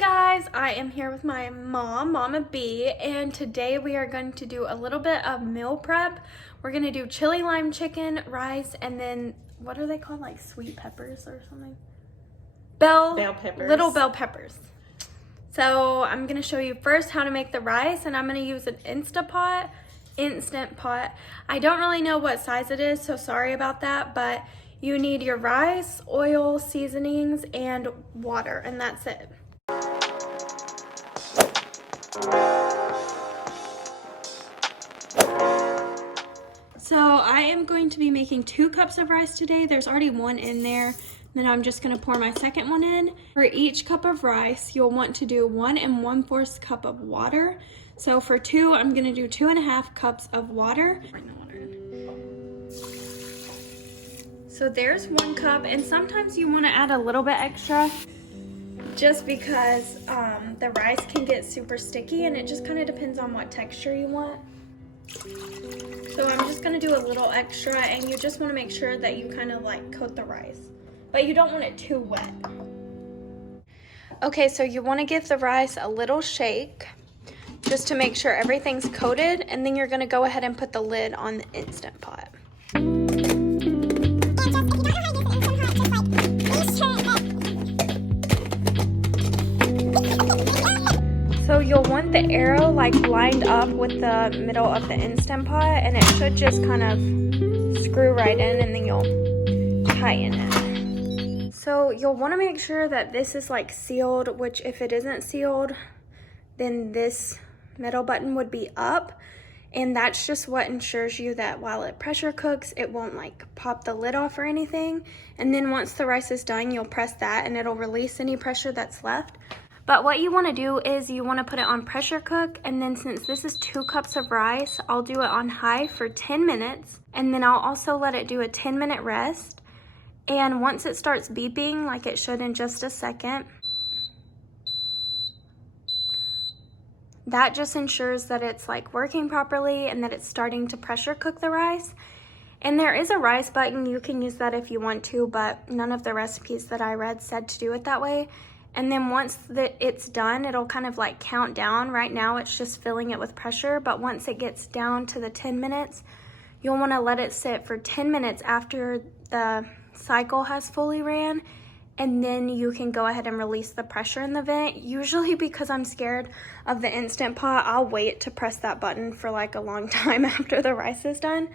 Guys, I am here with my mom, Mama B, and today we are going to do a little bit of meal prep. We're going to do chili lime chicken, rice, and then, what are they called, like sweet peppers or something? Bell peppers. Little bell peppers. So I'm going to show you first how to make the rice, and I'm going to use an instant pot. I don't really know what size it is, so sorry about that, but you need your rice, oil, seasonings, and water, and that's it. So I am going to be making 2 cups of rice today. There's already one in there. Then I'm just going to pour my second one in. For each cup of rice, you'll want to do 1 1/4 cup of water. So for 2, I'm going to do 2 1/2 cups of water. Bring the water in. So there's 1 cup, and sometimes you want to add a little bit extra just because the rice can get super sticky, and it just kind of depends on what texture you want. So I'm just going to do a little extra, and you just want to make sure that you kind of like coat the rice, but you don't want it too wet. Okay, so you want to give the rice a little shake just to make sure everything's coated, and then you're going to go ahead and put the lid on the Instant Pot. So you'll want the arrow like lined up with the middle of the Instant Pot, and it should just kind of screw right in, and then you'll tighten it. So you'll want to make sure that this is like sealed, which if it isn't sealed, then this middle button would be up, and that's just what ensures you that while it pressure cooks, it won't like pop the lid off or anything. And then once the rice is done, you'll press that and it'll release any pressure that's left. But what you want to do is you want to put it on pressure cook, and then since this is 2 cups of rice, I'll do it on high for 10 minutes, and then I'll also let it do a 10-minute rest. And once it starts beeping, like it should in just a second, that just ensures that it's like working properly and that it's starting to pressure cook the rice. And there is a rice button, you can use that if you want to, but none of the recipes that I read said to do it that way. And then once it's done, it'll kind of like count down. Right now it's just filling it with pressure, but once it gets down to the 10 minutes, you'll want to let it sit for 10 minutes after the cycle has fully ran, and then you can go ahead and release the pressure in the vent. Usually, because I'm scared of the Instant Pot, I'll wait to press that button for like a long time after the rice is done.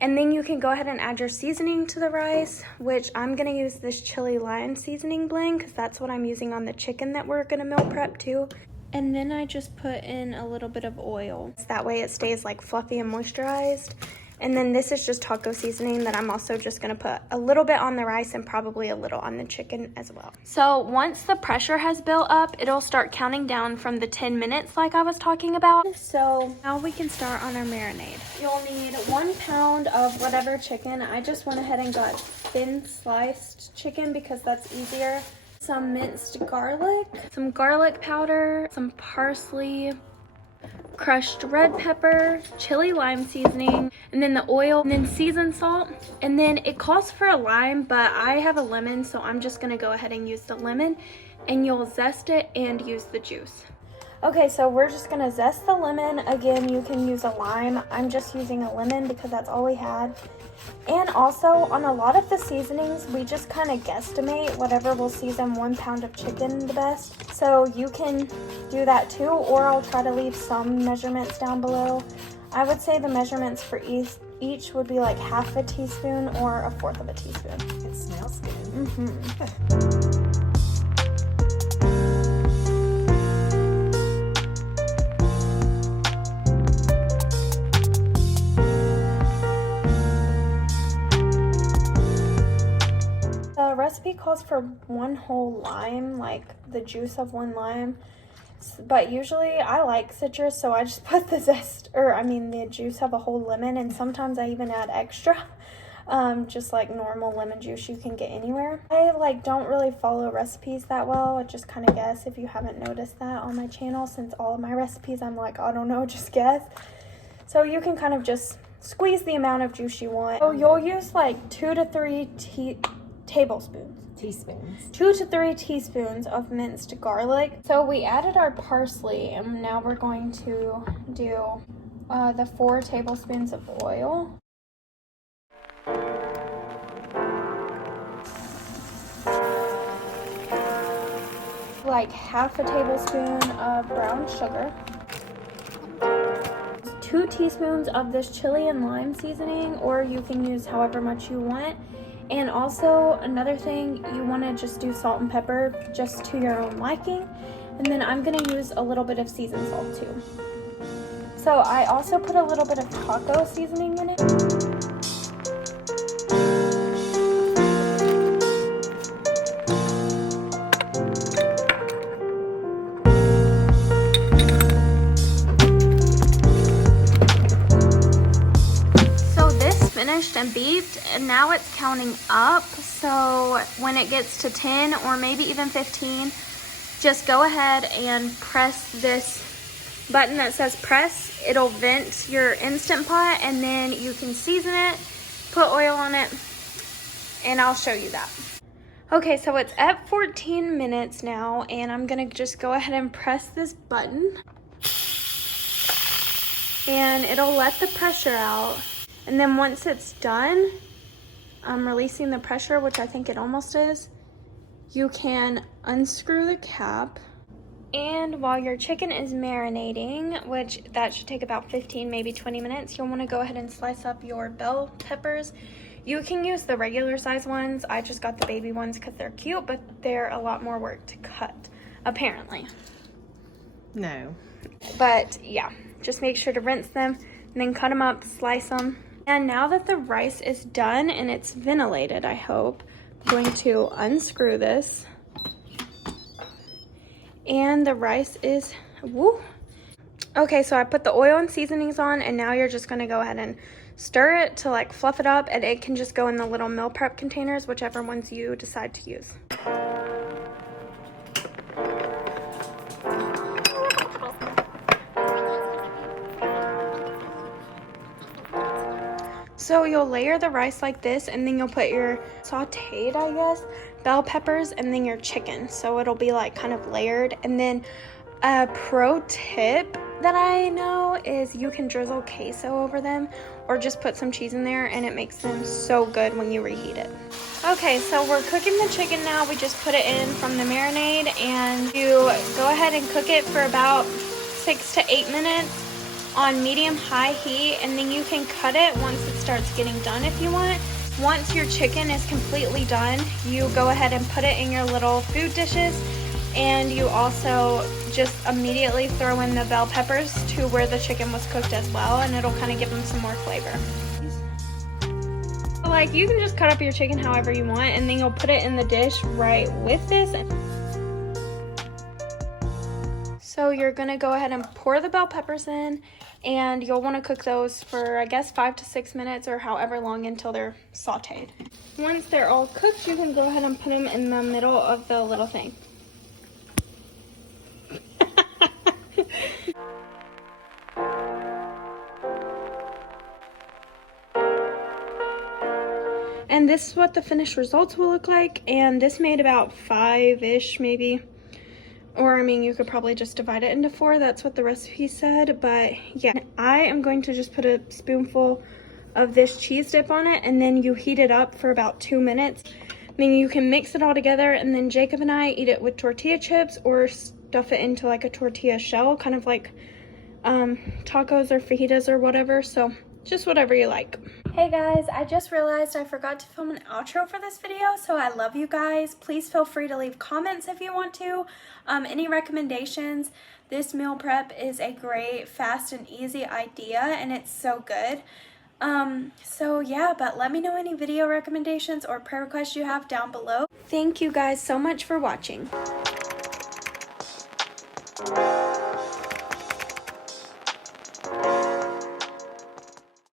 And then you can go ahead and add your seasoning to the rice, which I'm going to use this chili lime seasoning blend because that's what I'm using on the chicken that we're going to meal prep too. And then I just put in a little bit of oil. That way it stays like fluffy and moisturized. And then this is just taco seasoning that I'm also just going to put a little bit on the rice and probably a little on the chicken as well. So once the pressure has built up, it'll start counting down from the 10 minutes like I was talking about. So now we can start on our marinade. You'll need 1 pound of whatever chicken. I just went ahead and got thin sliced chicken because that's easier. Some minced garlic, some garlic powder, some parsley, crushed red pepper, chili lime seasoning, and then the oil, and then seasoned salt. And then it calls for a lime, but I have a lemon, so I'm just gonna go ahead and use the lemon, and you'll zest it and use the juice. Okay, so we're just gonna zest the lemon. Again, you can use a lime. I'm just using a lemon because that's all we had. And also, on a lot of the seasonings, we just kind of guesstimate whatever will season 1 pound of chicken the best. So you can do that too, or I'll try to leave some measurements down below. I would say the measurements for each would be like 1/2 teaspoon or 1/4 teaspoon. It smells good. Mm-hmm. The recipe calls for 1 whole lime, like the juice of 1 lime, but usually I like citrus, so I just put the the juice of a whole lemon, and sometimes I even add extra, just like normal lemon juice you can get anywhere. I don't really follow recipes that well. I just kind of guess, if you haven't noticed that on my channel, since all of my recipes I'm like, I don't know, just guess. So you can kind of just squeeze the amount of juice you want. So you'll use like 2 to 3 tablespoons. teaspoons. 2 to 3 teaspoons of minced garlic. So we added our parsley, and now we're going to do the 4 tablespoons of oil. Like half a tablespoon of brown sugar. 2 teaspoons of this chili and lime seasoning, or you can use however much you want. And also another thing, you want to just do salt and pepper just to your own liking. And then I'm going to use a little bit of seasoned salt too. So I also put a little bit of taco seasoning in it. Finished and beeped, and now it's counting up. So when it gets to 10 or maybe even 15, just go ahead and press this button that says press. It'll vent your Instant Pot, and then you can season it, put oil on it, and I'll show you that. Okay, so it's at 14 minutes now, and I'm gonna just go ahead and press this button, and it'll let the pressure out. And then once it's done, releasing the pressure, which I think it almost is, you can unscrew the cap. And while your chicken is marinating, which that should take about 15, maybe 20 minutes, you'll want to go ahead and slice up your bell peppers. You can use the regular size ones. I just got the baby ones because they're cute, but they're a lot more work to cut, apparently. No. But yeah, just make sure to rinse them and then cut them up, slice them. And now that the rice is done and it's ventilated, I hope, I'm going to unscrew this. And the rice is, woo. Okay, so I put the oil and seasonings on, and now you're just gonna go ahead and stir it to like fluff it up, and it can just go in the little meal prep containers, whichever ones you decide to use. So you'll layer the rice like this, and then you'll put your sauteed, I guess, bell peppers, and then your chicken. So it'll be like kind of layered. And then a pro tip that I know is you can drizzle queso over them, or just put some cheese in there, and it makes them so good when you reheat it. Okay, so we're cooking the chicken now. We just put it in from the marinade, and you go ahead and cook it for about 6 to 8 minutes on medium-high heat, and then you can cut it once it starts getting done if you want. Once your chicken is completely done, you go ahead and put it in your little food dishes, and you also just immediately throw in the bell peppers to where the chicken was cooked as well, and it'll kind of give them some more flavor. Like, you can just cut up your chicken however you want, and then you'll put it in the dish right with this. So you're gonna go ahead and pour the bell peppers in, and you'll want to cook those for, I guess, 5 to 6 minutes or however long until they're sauteed. Once they're all cooked, you can go ahead and put them in the middle of the little thing. And this is what the finished results will look like, and this made about 5-ish maybe. Or, I mean, you could probably just divide it into 4. That's what the recipe said. But, yeah. I am going to just put a spoonful of this cheese dip on it. And then you heat it up for about 2 minutes. Then you can mix it all together. And then Jacob and I eat it with tortilla chips, or stuff it into like a tortilla shell. Kind of like tacos or fajitas or whatever. So, just whatever you like. Hey guys, I just realized I forgot to film an outro for this video, so I love you guys. Please feel free to leave comments if you want to. Any recommendations. This meal prep is a great, fast, and easy idea, and it's so good. So yeah, but let me know any video recommendations or prayer requests you have down below. Thank you guys so much for watching.